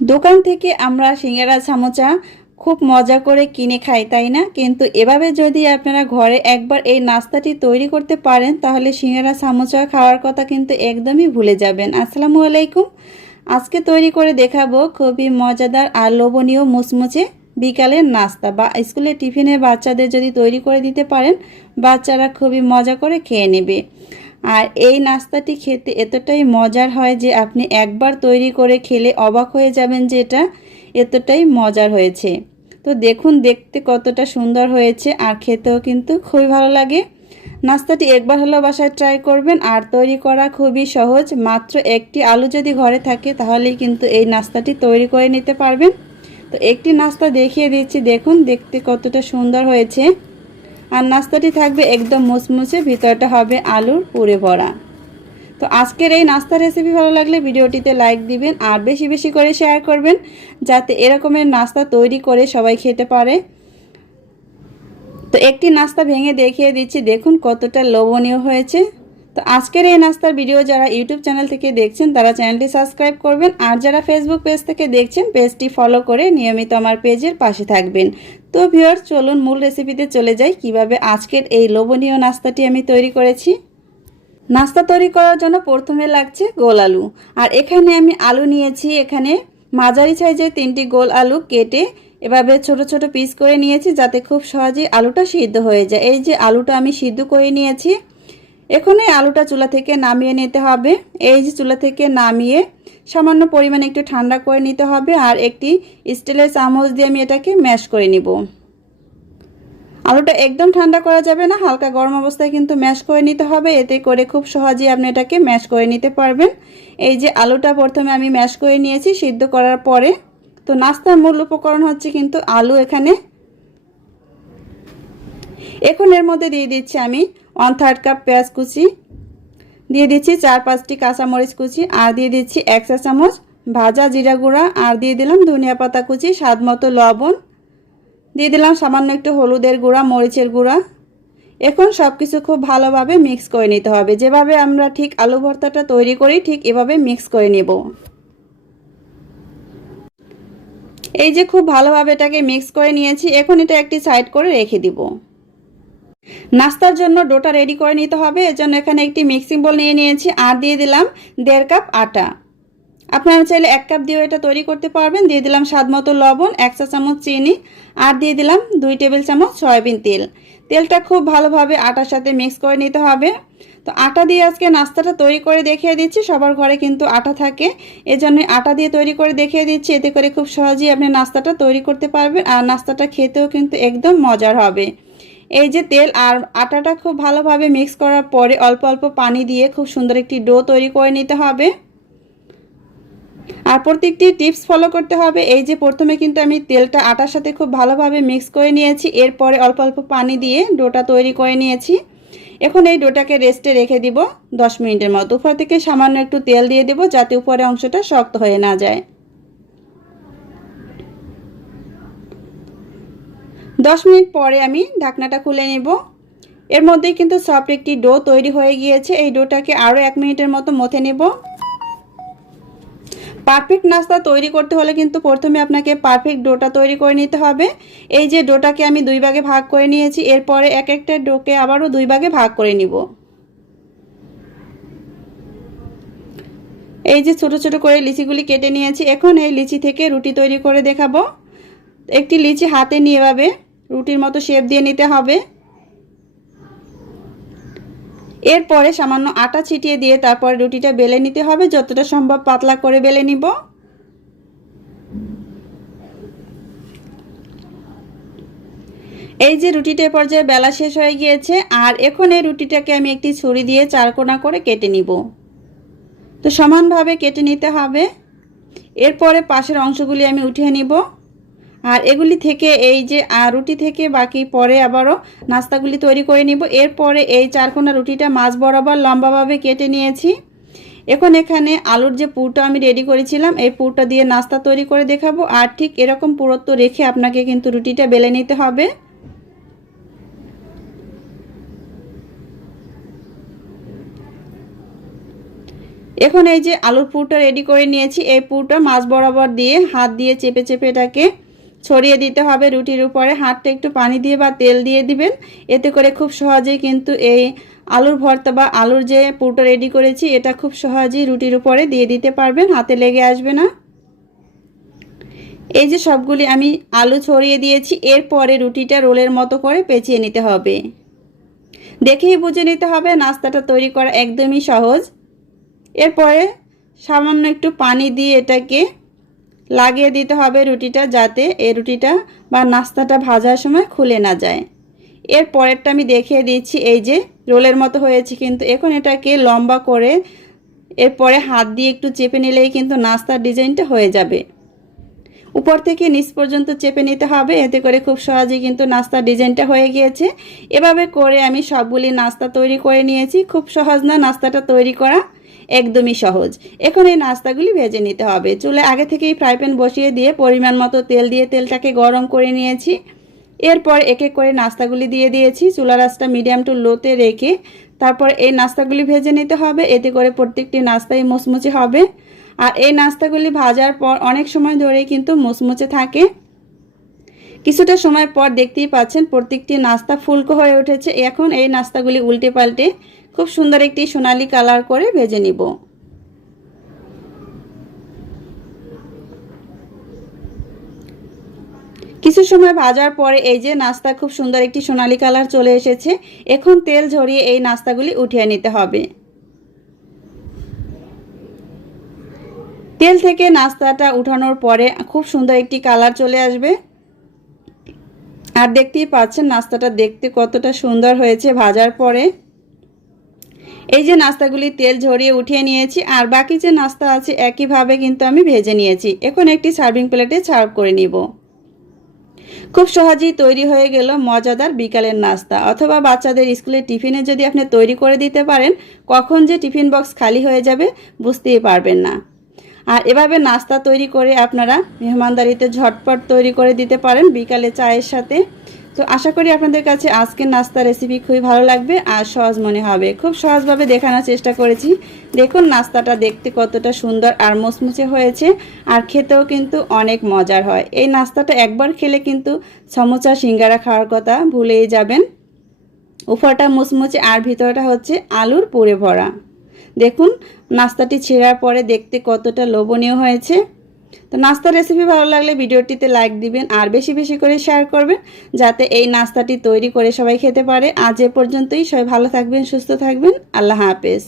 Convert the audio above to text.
দোকান থেকে আমরা সিঙ্গারা, সামোচা খুব মজা করে কিনে খাই, তাই না? কিন্তু এভাবে যদি আপনারা ঘরে একবার এই নাস্তাটি তৈরি করতে পারেন, তাহলে সিঙ্গারা, সামোচা খাওয়ার কথা কিন্তু একদমই ভুলে যাবেন। আসসালামু আলাইকুম। আজকে তৈরি করে দেখাবো খুবই মজাদার আর লোভনীয় মুচমুচে বিকালের নাস্তা বা স্কুলে টিফিনে বাচ্চাদের যদি তৈরি করে দিতে পারেন, বাচ্চারা খুবই মজা করে খেয়ে নেবে। আর এই নাস্তাটি খেতে এতটাই মজার হয় যে আপনি একবার তৈরি করে খেলে অবাক হয়ে যাবেন যে এটা এতটাই মজার হয়েছে। তো দেখুন, দেখতে কতটা সুন্দর হয়েছে আর খেতেও কিন্তু খুবই ভালো লাগে। নাস্তাটি একবার হলেও বাসায় ট্রাই করবেন আর তৈরি করা খুবই সহজ। মাত্র একটি আলু যদি ঘরে থাকে তাহলেই কিন্তু এই নাস্তাটি তৈরি করে নিতে পারবেন। তো একটি নাস্তা দেখিয়ে দিচ্ছি। দেখুন, দেখতে কতটা সুন্দর হয়েছে। আর নাস্তাটি থাকবে একদম মুচমুচে ভিতরটা হবে আলুর পুরে ভরা। তো আজকের এই নাস্তা রেসিপি ভালো লাগলে ভিডিওটিতে লাইক দিবেন আর বেশি বেশি করে শেয়ার করবেন, যাতে এরকমের নাস্তা তৈরি করে সবাই খেতে পারে। তো একটি নাস্তা ভেঙে দেখিয়ে দিচ্ছি, দেখুন কতটা লোভনীয় হয়েছে। তো আজকের এই নাস্তার ভিডিও যারা ইউটিউব চ্যানেল থেকে দেখছেন, তারা চ্যানেলটি সাবস্ক্রাইব করবেন। আর যারা ফেসবুক পেজ থেকে দেখছেন পেজটি ফলো করে নিয়মিত আমার পেজের পাশে থাকবেন। তো ভিউয়ার চলুন মূল রেসিপিতে চলে যাই। কীভাবে আজকের এই লোভনীয় নাস্তাটি আমি তৈরি করেছি? নাস্তা তৈরি করার জন্য প্রথমে লাগছে গোল আলু। আর এখানে আমি আলু নিয়েছি, এখানে মাঝারি সাইজের তিনটি গোল আলু কেটে এভাবে ছোট ছোট পিস করে নিয়েছি, যাতে খুব সহজেই আলুটা সিদ্ধ হয়ে যায়। এই যে আলুটা আমি সিদ্ধ করে নিয়েছি এখন আলুটা চুলা থেকে নামিয়ে নিতে হবে। এই যে চুলা থেকে নামিয়ে সামান্য পরিমাণে একটু ঠান্ডা করে নিতে হবে আর একটি স্টিলের চামচ দিয়ে আমি এটাকে ম্যাশ করে নিব। আলুটা একদম ঠান্ডা করা যাবে না, হালকা গরম অবস্থায় কিন্তু ম্যাশ করে নিতে হবে। এতে করে খুব সহজেই আপনি এটাকে ম্যাশ করে নিতে পারবেন। এই যে আলুটা প্রথমে আমি ম্যাশ করে নিয়েছি, সিদ্ধ করার পরে। তো নাস্তার মূল উপকরণ হচ্ছে কিন্তু আলু এখানে। এখন এর মধ্যে দিয়ে দিচ্ছি আমি ওয়ান থার্ড কাপ পেঁয়াজ কুচি। দিয়ে দিচ্ছি চার পাঁচটি কাঁচামরিচ কুচি। আর দিয়ে দিচ্ছি এক চা চামচ ভাজা জিরা গুঁড়া। আর দিয়ে দিলাম ধনিয়া পাতা কুচি, স্বাদ মতো লবণ। দিয়ে দিলাম সামান্য একটু হলুদের গুঁড়া, মরিচের গুঁড়া। এখন সব কিছু খুব ভালোভাবে মিক্স করে নিতে হবে। যেভাবে আমরা ঠিক আলু ভর্তাটা তৈরি করি, ঠিক এভাবে মিক্স করে নেব। এই যে খুব ভালোভাবে এটাকে মিক্স করে নিয়েছি, এখন এটা একটি সাইড করে রেখে দিব। নাস্তার জন্য ডোটা রেডি করে নিতে হবে। এজন্য এখানে একটি মিক্সিং বোল নিয়ে নিয়েছি। আর দিয়ে দিলাম দেড় কাপ আটা। আপনারা চাইলে এক কাপ দিয়েও এটা তৈরি করতে পারবেন। দিয়ে দিলাম স্বাদ মতো লবণ, এক চা চামচ চিনি। আর দিয়ে দিলাম দুই টেবিল চামচ সয়াবিন তেল। তেলটা খুব ভালোভাবে আটার সাথে মিক্স করে নিতে হবে। তো আটা দিয়ে আজকে নাস্তাটা তৈরি করে দেখিয়ে দিচ্ছি। সবার ঘরে কিন্তু আটা থাকে। এজন্য আটা দিয়ে তৈরি করে দেখিয়ে দিচ্ছি। এতে করে খুব সহজেই আপনি নাস্তাটা তৈরি করতে পারবেন। আর নাস্তাটা খেতেও কিন্তু একদম মজার হবে। এই যে তেল আর আটাটা খুব ভালোভাবে মিক্স করার পরে অল্প অল্প পানি দিয়ে খুব সুন্দর একটি ডো তৈরি করে নিতে হবে। আর প্রত্যেকটি টিপস ফলো করতে হবে। এই যে প্রথমে কিন্তু আমি তেলটা আটার সাথে খুব ভালোভাবে মিক্স করে নিয়েছি। এরপরে অল্প অল্প পানি দিয়ে ডোটা তৈরি করে নিয়েছি। এখন এই ডোটাকে রেস্টে রেখে দিব দশ মিনিটের মতো। উপর থেকে সামান্য একটু তেল দিয়ে দেব যাতে উপরে অংশটা শক্ত হয়ে না যায়। দশ মিনিট পরে আমি ঢাকনাটা খুলে নেব। এর মধ্যেই কিন্তু সফট একটি ডো তৈরি হয়ে গিয়েছে। এই ডোটাকে আরও এক মিনিটের মতো মথে নেব। পারফেক্ট নাস্তা তৈরি করতে হলে কিন্তু প্রথমে আপনাকে পারফেক্ট ডোটা তৈরি করে নিতে হবে। এই যে ডোটাকে আমি দুই ভাগে ভাগ করে নিয়েছি, এরপরে এক একটা ডোকে আবারও দুই ভাগে ভাগ করে নিব। এই যে ছোট ছোট করে লিচিগুলি কেটে নিয়েছি। এখন এই লিচি থেকে রুটি তৈরি করে দেখাবো। একটি লিচি হাতে নিয়ে এভাবে রুটির মতো শেপ দিয়ে নিতে হবে। এরপরে সামান্য আটা ছিটিয়ে দিয়ে তারপর রুটিটা বেলে নিতে হবে, যতটা সম্ভব পাতলা করে বেলে নিব। এই যে রুটিটা পর্যায়ে বেলা শেষ হয়ে গিয়েছে, আর এখন এই রুটিটাকে আমি একটি ছুরি দিয়ে চারকোনা করে কেটে নিব। তো সমানভাবে কেটে নিতে হবে। এরপরে পাশের অংশগুলি আমি উঠিয়ে নিব। আর এগুলি থেকে এই যে রুটি থেকে বাকি পরে আবারও নাস্তাগুলি তৈরি করে নিব। এরপরে এই চারকোনা রুটিটা মাছ বরাবর লম্বাভাবে কেটে নিয়েছি। এখন এখানে আলুর যে পুরটা আমি রেডি করেছিলাম, এই পুরটা দিয়ে নাস্তা তৈরি করে দেখাবো। আর ঠিক এরকম পুরত্ব রেখে আপনাকে কিন্তু রুটিটা বেলে নিতে হবে। এখন এই যে আলুর পুরটা রেডি করে নিয়েছি। এই পুরটা মাছ বরাবর দিয়ে হাত দিয়ে চেপে চেপে এটাকে ছড়িয়ে দিতে হবে রুটির উপরে। হাতটা একটু পানি দিয়ে বা তেল দিয়ে দিবেন। এতে করে খুব সহজেই কিন্তু এই আলুর ভর্তা বা আলুর যে পুরটা রেডি করেছি, এটা খুব সহজেই রুটির উপরে দিয়ে দিতে পারবেন। হাতে লেগে আসবে না। এই যে সবগুলি আমি আলু ছড়িয়ে দিয়েছি এরপরে রুটিটা রোলের মতো করে পেঁচিয়ে নিতে হবে। দেখেই বুঝে নিতে হবে, নাস্তাটা তৈরি করা একদমই সহজ। এরপরে সামান্য একটু পানি দিয়ে এটাকে লাগিয়ে দিতে হবে রুটিটা যাতে এই রুটিটা বা নাস্তাটা ভাজার সময় খুলে না যায়। এর পরেরটা আমি দেখিয়ে দিচ্ছি, এই যে রোলের মতো হয়েছে কিন্তু এখন এটাকে লম্বা করে এরপরে হাত দিয়ে একটু চেপে নিলেই কিন্তু নাস্তার ডিজাইনটা হয়ে যাবে। উপর থেকে নিচ পর্যন্ত চেপে নিতে হবে, এতে করে খুব সহজেই কিন্তু নাস্তার ডিজাইনটা হয়ে গিয়েছে। এভাবে করে আমি সবগুলি নাস্তা তৈরি করে নিয়েছি। খুব সহজ না নাস্তাটা তৈরি করা। একদমই সহজ। এখন এই নাস্তাগুলি ভেজে নিতে হবে। চুলে আগে থেকেই ফ্রাই প্যান বসিয়ে দিয়ে পরিমাণ মতো তেল দিয়ে তেলটাকে গরম করে নিয়েছি। এরপর এক এক করে নাস্তাগুলি দিয়ে দিয়েছি। চুলা রাসটা মিডিয়াম টু লোতে রেখে তারপর এই নাস্তাগুলি ভেজে নিতে হবে। এতে করে প্রত্যেকটি নাস্তাই মুচমুচে হবে। আর এই নাস্তাগুলি ভাজার পর অনেক সময় ধরে কিন্তু মুচমুচে থাকে। কিছুটা সময় পর দেখতেই পাচ্ছেন প্রত্যেকটি নাস্তা ফুলকো হয়ে উঠেছে। এখন এই নাস্তাগুলি উল্টে পাল্টে খুব সুন্দর একটি সোনালি কালার করে ভেজে নিব। কিছু সময় ভাজার পরে এই যে নাস্তা খুব সুন্দর একটি সোনালি কালার চলে এসেছে, এখন তেল ঝরিয়ে এই নাস্তাগুলি উঠিয়ে নিতে হবে। তেল থেকে নাস্তাটা উঠানোর পরে খুব সুন্দর একটি কালার চলে আসবে। আর দেখতেই পাচ্ছেন নাস্তাটা দেখতে কতটা সুন্দর হয়েছে ভাজার পরে। এই যে নাস্তাগুলি তেল ঝরিয়ে উঠিয়ে নিয়েছি, আর বাকি যে নাস্তা আছে একইভাবে কিন্তু আমি ভেজে নিয়েছি। এখন একটি সার্ভিং প্লেটে সার্ভ করে নিব। খুব সহজেই তৈরি হয়ে গেল মজাদার বিকালের নাস্তা। অথবা বাচ্চাদের স্কুলে টিফিনে যদি আপনি তৈরি করে দিতে পারেন, কখন যে টিফিন বক্স খালি হয়ে যাবে বুঝতেই পারবেন না। আর এভাবে নাস্তা তৈরি করে আপনারা মেহমানদারিতে ঝটপট তৈরি করে দিতে পারেন বিকালে চায়ের সাথে। তো আশা করি আপনাদের কাছে আজকের নাস্তা রেসিপি খুবই ভালো লাগবে আর সহজ মনে হবে। খুব সহজভাবে দেখানোর চেষ্টা করেছি। দেখুন নাস্তাটা দেখতে কতটা সুন্দর আর মুচমুচে হয়েছে আর খেতেও কিন্তু অনেক মজার হয়। এই নাস্তাটা একবার খেলে কিন্তু সমোচা সিঙ্গারা খাওয়ার কথা ভুলেই যাবেন। উপরটা মুচমুচে আর ভিতরটা হচ্ছে আলুর পুরে ভরা। দেখুন নাস্তাটি ছেঁড়ার পরে দেখতে কতটা লোভনীয় হয়েছে। তো নাস্তার রেসিপি ভালো লাগলে ভিডিওটিতে লাইক দিবেন আর বেশি বেশি করে শেয়ার করবেন যাতে এই নাস্তাটি তৈরি করে সবাই খেতে পারে। আজ এ পর্যন্তই। সবাই ভালো থাকবেন, সুস্থ থাকবেন। আল্লাহ হাফেজ।